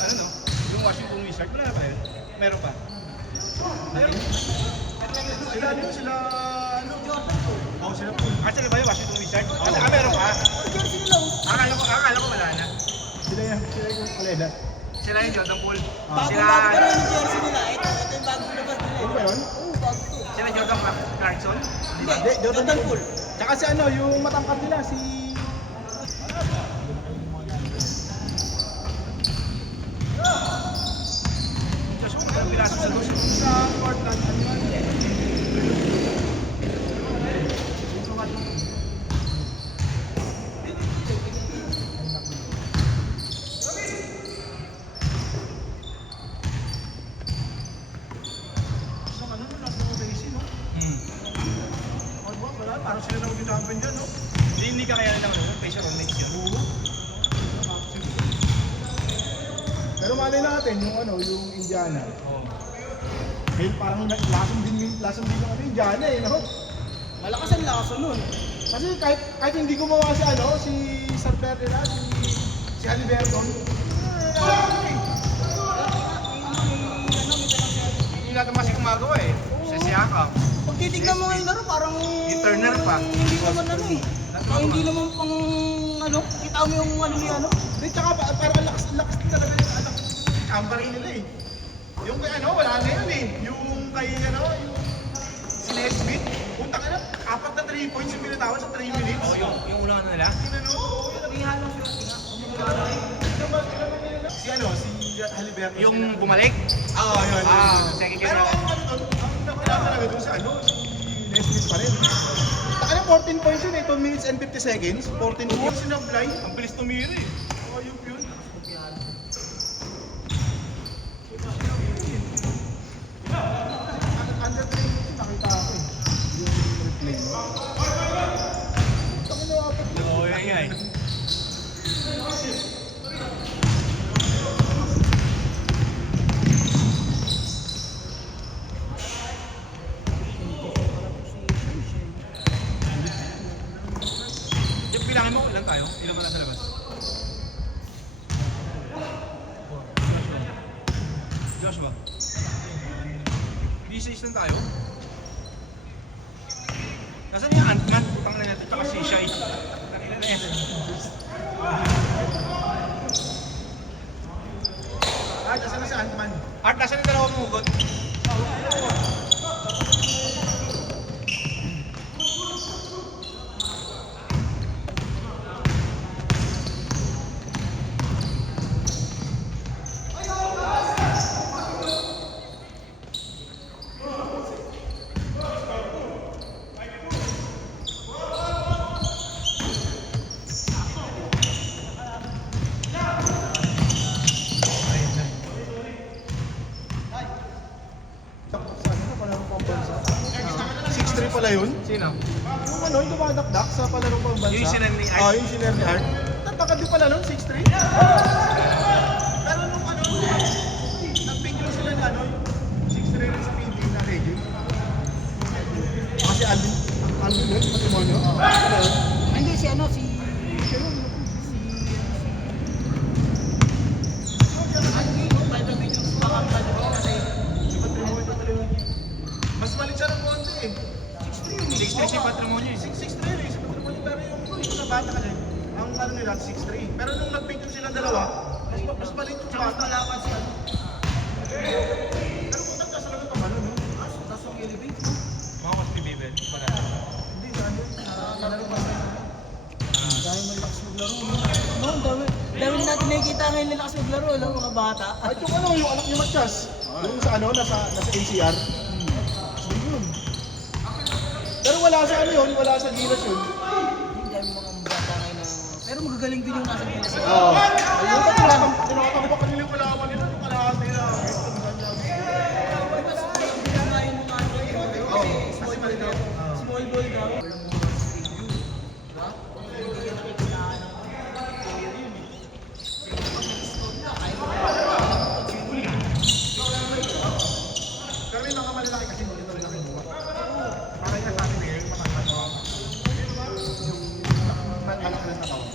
ano no? Yung Washington Wizards, wala na ba yun? Meron pa? Meron. Sila ano, sila ano? Jordan po. Oh, sila po. Sila ba yung Washington Wizards? Meron ka? Jersey nila. Akala ko wala na. Sila yung kalenda. Sila yung Jordan Poole. Bago pa rin yung jersey nila. Ito yung bagong labas nila. Ano ba yun? Oo, bago to. Sila Jordan Clarkson? Hindi, Jordan Poole. Tsaka si ano, yung matangkad nila, si... Joshua, magandang pinasok sa dos. Sa Portland, ano yun? Isang ano, nasa OKC, no? Wala, parang sila na mag-champion dyan, no? Hindi ka kaya nilang ano, face your own mates yun. Pero malay natin, yung ano, yung Indiana. Oo. Dahil parang lasong din yung ano, Indiana eh, no? Malakas ang lakas nun. Kasi kahit hindi gumawa si ano, si Sarper nila, si Haliburton. Hindi natin masih gumagawa eh. Sa Siakam. Pag titignan mo yung laro, parang... Yung Turner pa. Hindi naman ano eh. Hindi naman pang ano, kita mo yung ano ni ano. Hindi, tsaka parang ang lakas din talaga yung anak. Kambarin nila eh. Yung kay ano, wala na yun eh. Yung kay ano, yung si Nesmith. Punta ka na, 4 na 3 points yung pinatawan sa 3 minutes. Oh, yung una na nila? May halong shot nga. Si ano, si Haliburton. Yung bumalik? Oo, yun. Second game Pero na. ang ano doon, ang nakilala talaga doon sa ano, si Nesmith pa rin. Taka na 14 points yun eh, 2 minutes and 50 seconds. 14 points. Sinablay, ang bilis tumira eh. Oh, yun. Under 3 minutes, nakita ko eh. Yung replay. Taka na, apat na. Oo, yun nga eh. Yung bilangin mo, ilan tayo? Ilan ba nasa labas? Joshua. D6 lang tayo. Nasaan yung Ant-Man? Putang na natin, tsaka si Shai. Kanina na yan. Nasaan na si Ant-Man? Art, nasaan yung dalawang mugot? Saan ka pala ng pambansa? 6'3 pala yun? Sino? Yung ano, yung dumadakdak sa palarong pambansa? Yung siner ni Art? Oo, yung siner ni Art. Tatakad din pala nun, 6'3? Pero nung ano, nag-pinglo sila na ano, 6'3 rin sa painting na reggae. Kasi Alvin yun, patrimonyo. Hindi si ano, si... Siya yun. Mas malit siya ng konti eh. 6'3 si Patrimonio eh. 6'3 eh, si Patrimonio. Pero yung bata kasi, ang ano nila, 6'3. Pero nung nag-picture silang dalawa, mas malit yung bata. Malakas yan. Pero kung nagkasala na ano, no? Tapos yung elevate. Mga mas bibibel. Wala. Hindi, ano, kalaro pa rin. Dahil malakas maglaro. No, dami natin nakikita ngayon nila kasi maglaro, alam mga bata. At yung ano, yung anak ni Matias, yung sa ano, nasa NCR. Yun. Pero wala sa ano yun, wala sa Gilas yun. Hindi dami mga bata ngayon na... Pero magagaling din yung nasa Pinas. Oo. Ayun pa, tinakatambak kanila yung kalaban nila, yung kalahati nila. Kasi malit daw. Small ball daw. Pero may mga malalaki kasi hindi ito rin nakinuha. Parang yung sabi nila, yung mga ano, yung malaki ng katawan.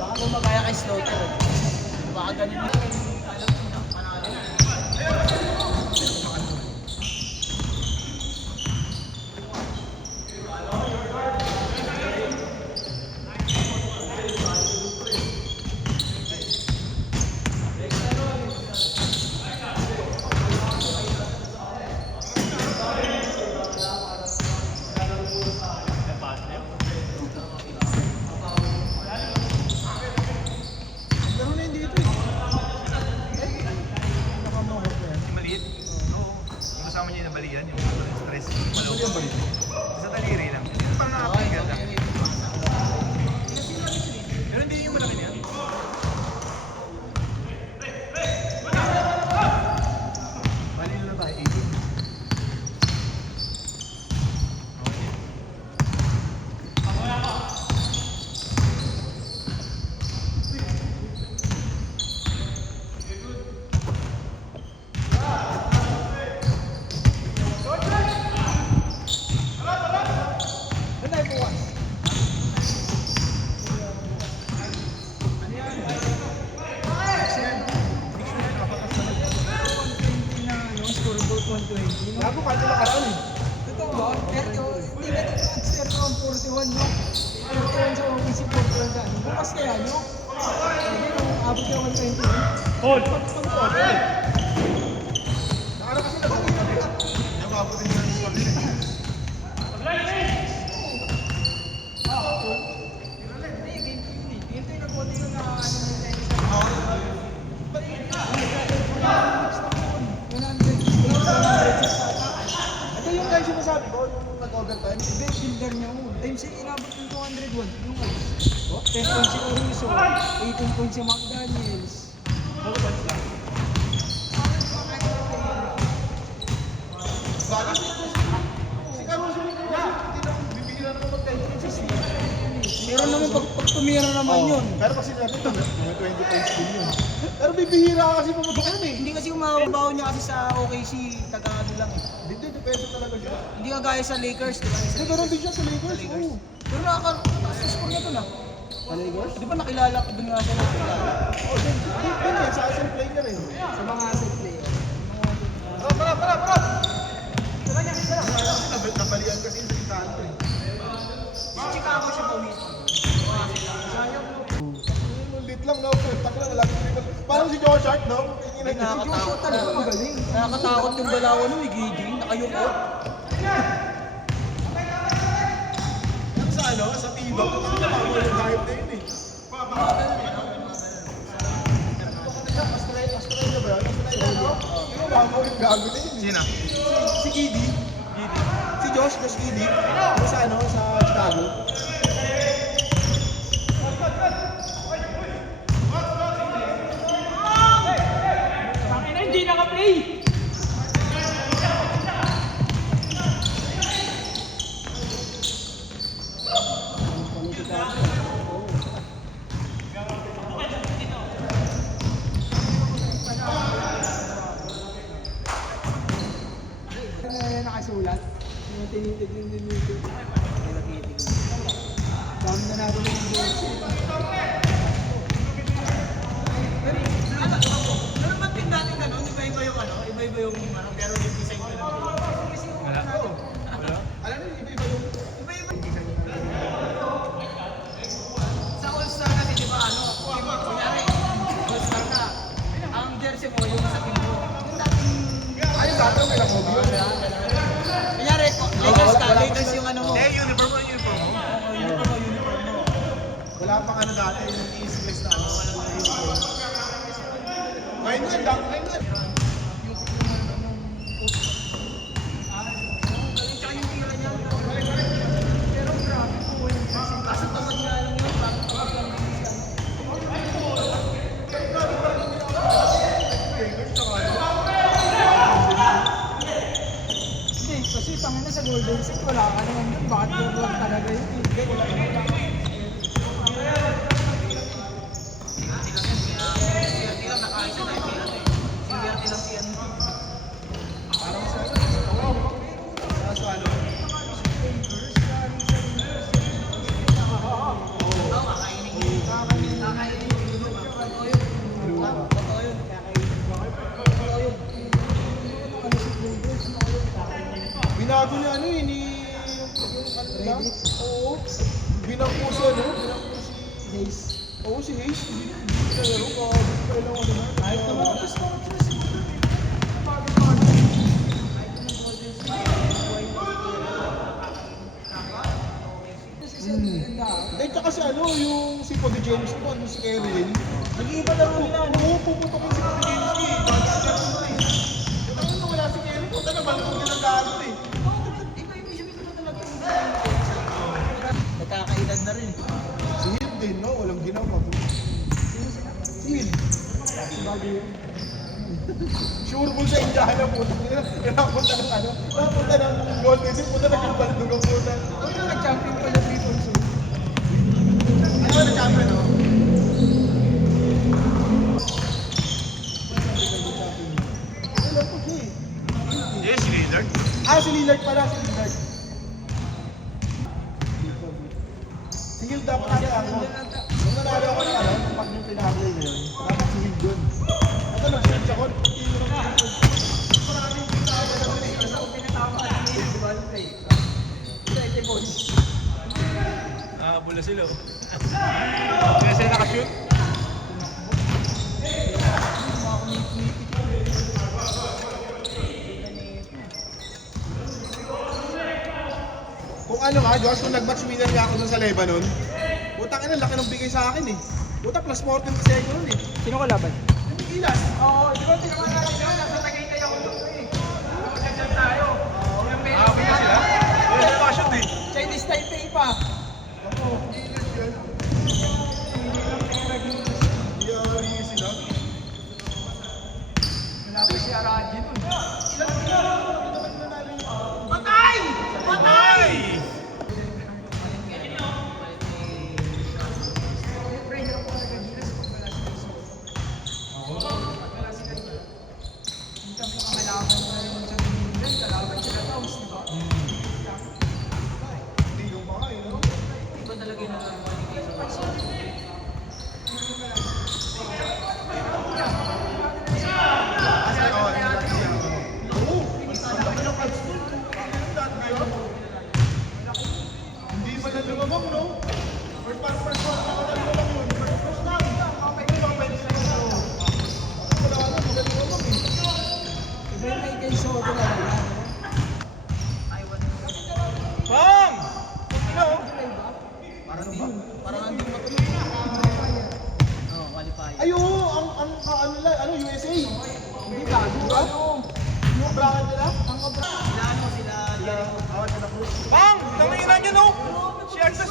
Baka magaya kay Slaughter. Baka ganun yun. 20, no? Gago ka nila karaan eh. Totoo ba? Pero hindi na ito transfer ko ang 41, no? 41 sa OKC, 41 sa ano. Bukas kaya, no? Pwede kung abot ka 120. Hold! Nakala kasi nabagay kami. Nababot din sa kami. Ito yung guys sinasabi ko, yung nag-overtime. Builder niya mo. Times ay inabot ng 201. Yung 10 points si Caruso, 18 points si McDaniels. Bakit? Si Caruso yung hindi na bibigyan na naman mag-10 points. Meron naman pag tumira naman yun. Pero kasi natin ito, mga 20 points din yun. Pero bibihira ka kasi pumunta yun eh. Hindi kasi umabaw niya kasi sa OKC, taga-ano lang eh. Hindi, depende talaga siya. Hindi ka gaya sa Lakers, di ba? Hindi, meron din siya sa Lakers. Oo. Pero nakakataas sa score na to na. Sa Lakers? Di ba nakilala ko dun nga siya nakilala? Oo, din eh, sa asset play ka rin. Sa mga asset player. Para! Nabalian kasi yung salitaan ko eh. Sa Chicago siya bumit. Ulit lang, no? Tak lang, lagi ko rin. Parang si Josh Hart, no? Ay, nakakatakot talaga magaling. Nakakatakot yung balawan ng Igiging, nakayuko. Ano sa ano? Sa Tiba, kung ano naman yung diet na yun eh. Australia ba yun? Australia, no? Yung bago yung gago na yun eh. Sino? Si Giddy. Si Josh Giddy. Ano sa ano? Sa Chicago. Hindi naka-play! Nakasulat. Yung tinitignan din dito. Dami na natin yung jersey. Pero ba't yung dating gano'n? Iba-iba yung ano? Iba-iba yung ano? Pero yung design ko lang. Wala. Alam mo, iba-iba yung... Iba-iba. Sa All-Star kasi di ba ano? Kunyari, All-Star ka. Ang jersey mo yung sa team mo. Yung dating... Ayun, dati may nakobi yun. Kunyari, Lakers ka, Lakers yung ano mo. Eh, uniform mo, uniform mo. Uniform mo. Wala pang ano dati, yung East West na ano. Ngayon nga, dunk ngayon nga. Tsaka yung tira niya. Pero grabe po yun. Kaso tamad nga lang yun. Bakit tamad lang yun siya? Hindi, kasi tangin na sa Golden State, wala ka naman dun. Bakit yun lang talaga yun? Kaso ano? Binago niya ano eh, ni... Yung ano nila? Oo. Binangko si ano? Binangko si... Days. Oo, si Hayes. Hindi na laro. Kailang ano na. Kahit naman ako sa Hindi, tsaka si ano, yung si Cody James ko, ano si Kerwin. Nag-iiba lang nila. Oo, puputok yung si Cody James ko eh. Bakit si Kerwin eh. Yung ano, wala si Kerwin, punta na balkong din ang gano'n eh. Nagkakaedad na rin. Si Hill din, no? Walang ginawa. Si Hill. Sure ball sa Indiana na punta. Napunta ng ano? Napunta ng Golden State, punta ng Baldog ang punta. Ano nag-champion pa na 3 points? Ano ba na-champion, no? Ano po siya eh? Yes, Lillard. Si Lillard pala, si Lillard. Si Hill dapat kasi ako. Nung nanalo ako ng ano, pag yung pinaplay na yun, dapat si Hill dun. Ito nag-search ako. Habol na sila. Kaya sila nakashoot. Kung ano nga, Josh, kung nag-match winner nga ako dun sa Lebanon, utang ina, laki ng bigay sa akin eh. Utang plus 14 kasi ako nun eh. Sino kalaban? Yung Gilas. Oo, di ba tinaman natin yun? Nasa Tagaytay ako doon eh. Nakaganyan tayo. Yung meron Okay na sila. Wala sila nakashoot eh. Chinese Taipei pa. Ako, Gilas yan. Yari sila. Wala pa si Aradi nun. Ilan sila? Ano naman nanalo yun? Patay! Patay! Siyempre, hirap ko nagagilas pag wala si Iso. Pag wala si Iso. Hindi kami makalaban na rin sa Pilipinas. Kalaban sila Taos, di ba? Hindi yung mga eh, no? Iba talaga yung nalaman ni Iso. Kasi, oh, nila siya. Oo, ang dami ng cards dun. Lahat ba yun? Hindi pa na lumabang, no? First one, ako na lumabang yun. First lang. Hindi ba pwede na yun? Wala ka na, magaling lumabang eh. Iba yung may kay Soto na lang. Bang! Ino! Parang hindi matuloy na. Ay, oo, ano, USA. Hindi bago. Ano? Yung bracket nila? Ang kabra. Sila, Cruz. Bang! Tanginan nyo no! Si Arthas